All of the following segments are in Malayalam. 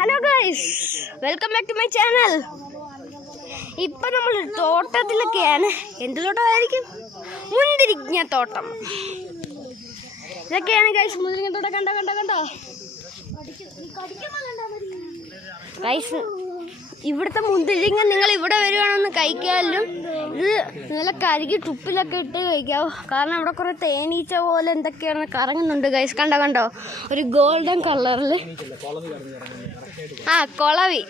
Hello guys, welcome back to my channel. ഇപ്പം നമ്മൾ തോട്ടത്തിലൊക്കെയാണ്. എന്ത് തോട്ടമായിരിക്കും? മുന്തിരിങ്ങ തോട്ടം. ഇതൊക്കെയാണ് ഗൈസ് മുന്തിരിങ്ങ തോട്ടം. കണ്ടോ ഗൈസ്, ഇവിടുത്തെ മുന്തിരിങ്ങ നിങ്ങൾ ഇവിടെ വരുവാണെന്ന് കഴിക്കാനും ഇത് നല്ല കരുകി ടുപ്പിലൊക്കെ ഇട്ട് കഴിക്കാവൂ. കാരണം ഇവിടെ കുറേ തേനീച്ച പോലെ എന്തൊക്കെയാണ് കറങ്ങുന്നുണ്ട് ഗൈസ്. കണ്ടോ ഒരു ഗോൾഡൻ കളറിൽ കൊളവി.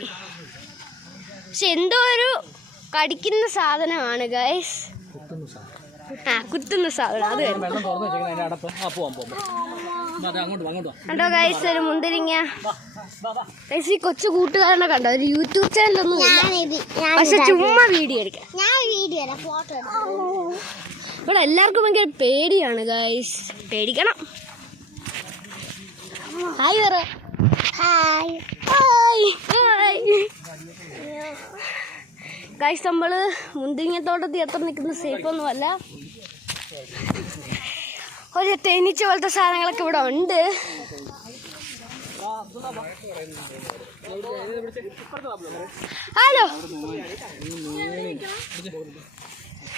പക്ഷെ എന്തോ ഒരു കടിക്കുന്ന സാധനമാണ് ഗൈസ്. കുത്തുന്ന സാധനം. അത് കണ്ടോ ഗൈസ്, ഒരു മുന്തിരിങ്ങ. ഗൈസ്, ഈ കൊച്ചു കൂട്ടുകാരനെ കണ്ടോ? ഒരു യൂട്യൂബ് ചാനലൊന്നും ഇല്ല, പക്ഷെ ചുമ്മാ വീഡിയോ എടുക്കാം. ഇവിടെ എല്ലാവർക്കും ഭയങ്കര പേടിയാണ് ഗൈസ്. പേടിക്കണം. ഹായ് പറ. ഹായ് ഗൈസ്, നമ്മള് മുന്തിരിങ്ങത്തോട്ടത്തിൽ എത്ര നിൽക്കുന്ന സേഫൊന്നും അല്ല. ഒരു തേനീച്ച പോലത്തെ സാധനങ്ങളൊക്കെ ഇവിടെ ഉണ്ട്. ഹലോ,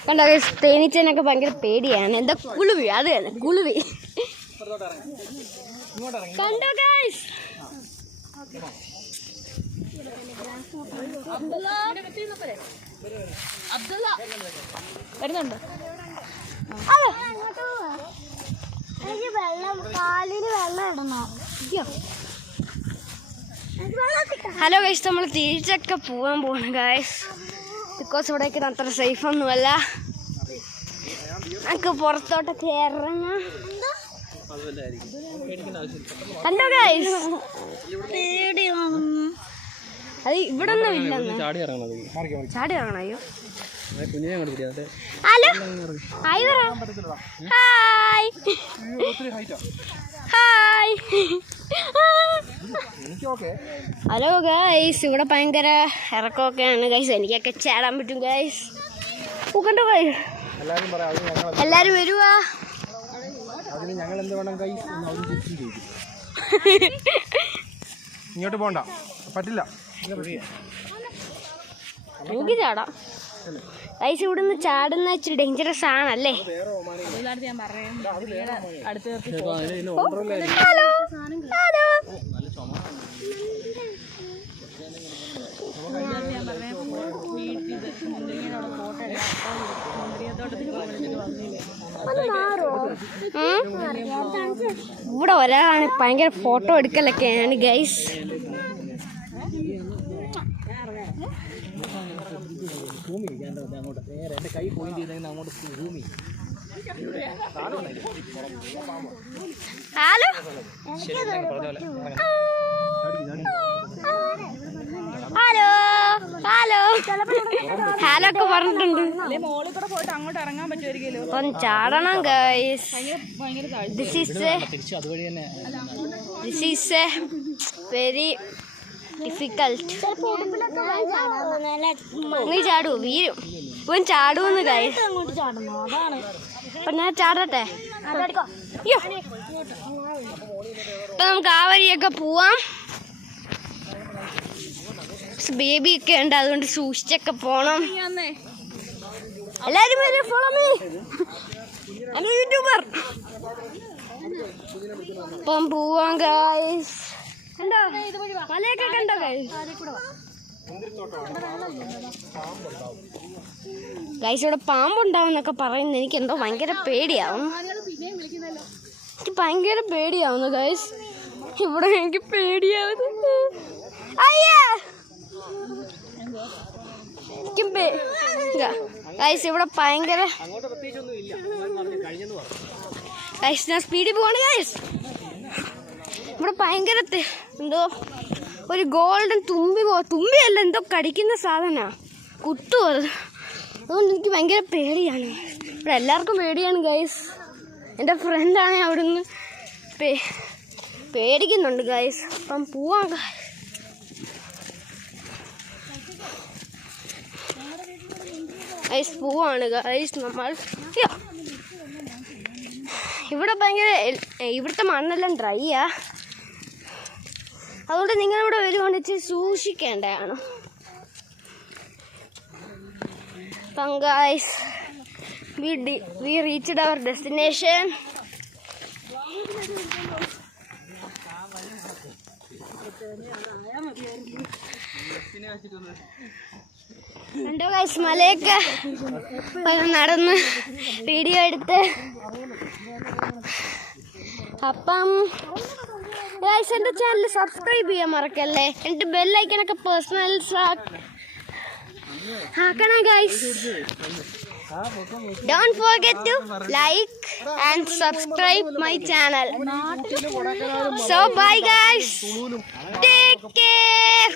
കണ്ടോ ഗൈസ്, തേനീച്ചനൊക്കെ ഭയങ്കര പേടിയാണ്. എന്താ കുളുവി? അത് തന്നെ, കുളുവി. കണ്ടോ ഗൈസ്, വരുന്നുണ്ടോ? ഹലോ ഗൈസ്, നമ്മൾ തിരിച്ചൊക്കെ പോകാൻ പോകണം ഗൈസ്. ബിക്കോസ് ഇവിടേക്ക് അത്ര സേഫ് ഒന്നുമല്ല. നമുക്ക് പുറത്തോട്ടൊക്കെ ഇറങ്ങാം. കണ്ടോ ഗൈസ്, അത് ഇവിടെ ഒന്നും ഇല്ലെന്ന്. ചാടി ഇറങ്ങണം. അയ്യോ, ഹലോ ഹായ് പറ. ഹായ് ഹലോ ഗൈസ്, ഇവിടെ ഭയങ്കര ഇറക്കമൊക്കെയാണ് ഗൈസ്. എനിക്കൊക്കെ ചാടാൻ പറ്റും ഗൈസ്. കണ്ടോ ഗൈസ്, എല്ലാരും വരുവാ. ഇങ്ങോട്ട് പോണ്ട, പറ്റില്ല. എനിക്ക് ചാടാം ഗൈസ്. ഇവിടുന്ന് ചാടുന്ന ഇച്ചിരി ഡേഞ്ചറസ് ആണല്ലേ? ഹലോ ഹലോ ഇവിടെ ഒരാളാണ് ഭയങ്കര ഫോട്ടോ എടുക്കലൊക്കെയാണ് guys. Hello hello hello hello ഒക്കെ പറഞ്ഞിട്ടുണ്ട്. ഒന്ന് ചാടണം guys. This is a very difficult. നീ ചാടൂ, വീരും. ഇവൻ ചാടൂന്ന് ഗൈസ്. അപ്പൊ ഞാൻ ചാടട്ടെ. അപ്പൊ നമുക്ക് ആ വഴിയൊക്കെ പോവാം. ബേബി ഒക്കെ ഉണ്ട്, അതുകൊണ്ട് സൂക്ഷിച്ചൊക്കെ പോണം. എല്ലാരും വരും. Follow me, YouTuber. അപ്പം പോവാം ഗൈസ്. കണ്ടോ മലയൊക്കെ കണ്ടോ ഗൈസ്? ഗൈസ്, ഇവിടെ പാമ്പുണ്ടാവും എന്നൊക്കെ പറയുന്നത്. എനിക്ക് എന്തോ ഭയങ്കര പേടിയാവും. എനിക്ക് ഭയങ്കര പേടിയാവുന്നു ഗൈസ്. ഇവിടെ എനിക്ക് പേടിയാവുന്നു. അയ്യാ, ഗൈസ് ഇവിടെ ഭയങ്കര ഗൈസ്, ഞാൻ സ്പീഡിൽ പോവാണ് ഗൈസ്. ഇവിടെ ഭയങ്കര എന്തോ ഒരു ഗോൾഡൻ തുമ്പിയല്ല, എന്തോ കടിക്കുന്ന സാധന കുത്തും. അതുകൊണ്ട് എനിക്ക് ഭയങ്കര പേടിയാണ്. ഇവിടെ എല്ലാവർക്കും പേടിയാണ് ഗൈസ്. എൻ്റെ ഫ്രണ്ടാണ് അവിടുന്ന് പേടിക്കുന്നുണ്ട് ഗൈസ്. അപ്പം പോവാം ഗൈസ്. പോവാണ് ഗൈസ് നമ്മൾ. ഇവിടെ ഭയങ്കര ഇവിടുത്തെ മണ്ണെല്ലാം ഡ്രൈയാ. അതുകൊണ്ട് നിങ്ങളിവിടെ വരുവാണെന്ന് വെച്ചാൽ സൂക്ഷിക്കേണ്ടതാണ്. Guys, we reached our destination. കണ്ടോ ഗൈസ്, മലയൊക്കെ നടന്ന് വീഡിയോ എടുത്ത്. അപ്പം ഗൈസ് എൻ്റെ ചാനൽ സബ്സ്ക്രൈബ് ചെയ്യാൻ മറക്കല്ലേ. എൻ്റെ ബെല്ലൈക്കനൊക്കെ പേഴ്സണൽ ആക്കണം guys. Don't forget to like and subscribe my channel. So bye guys. Take care.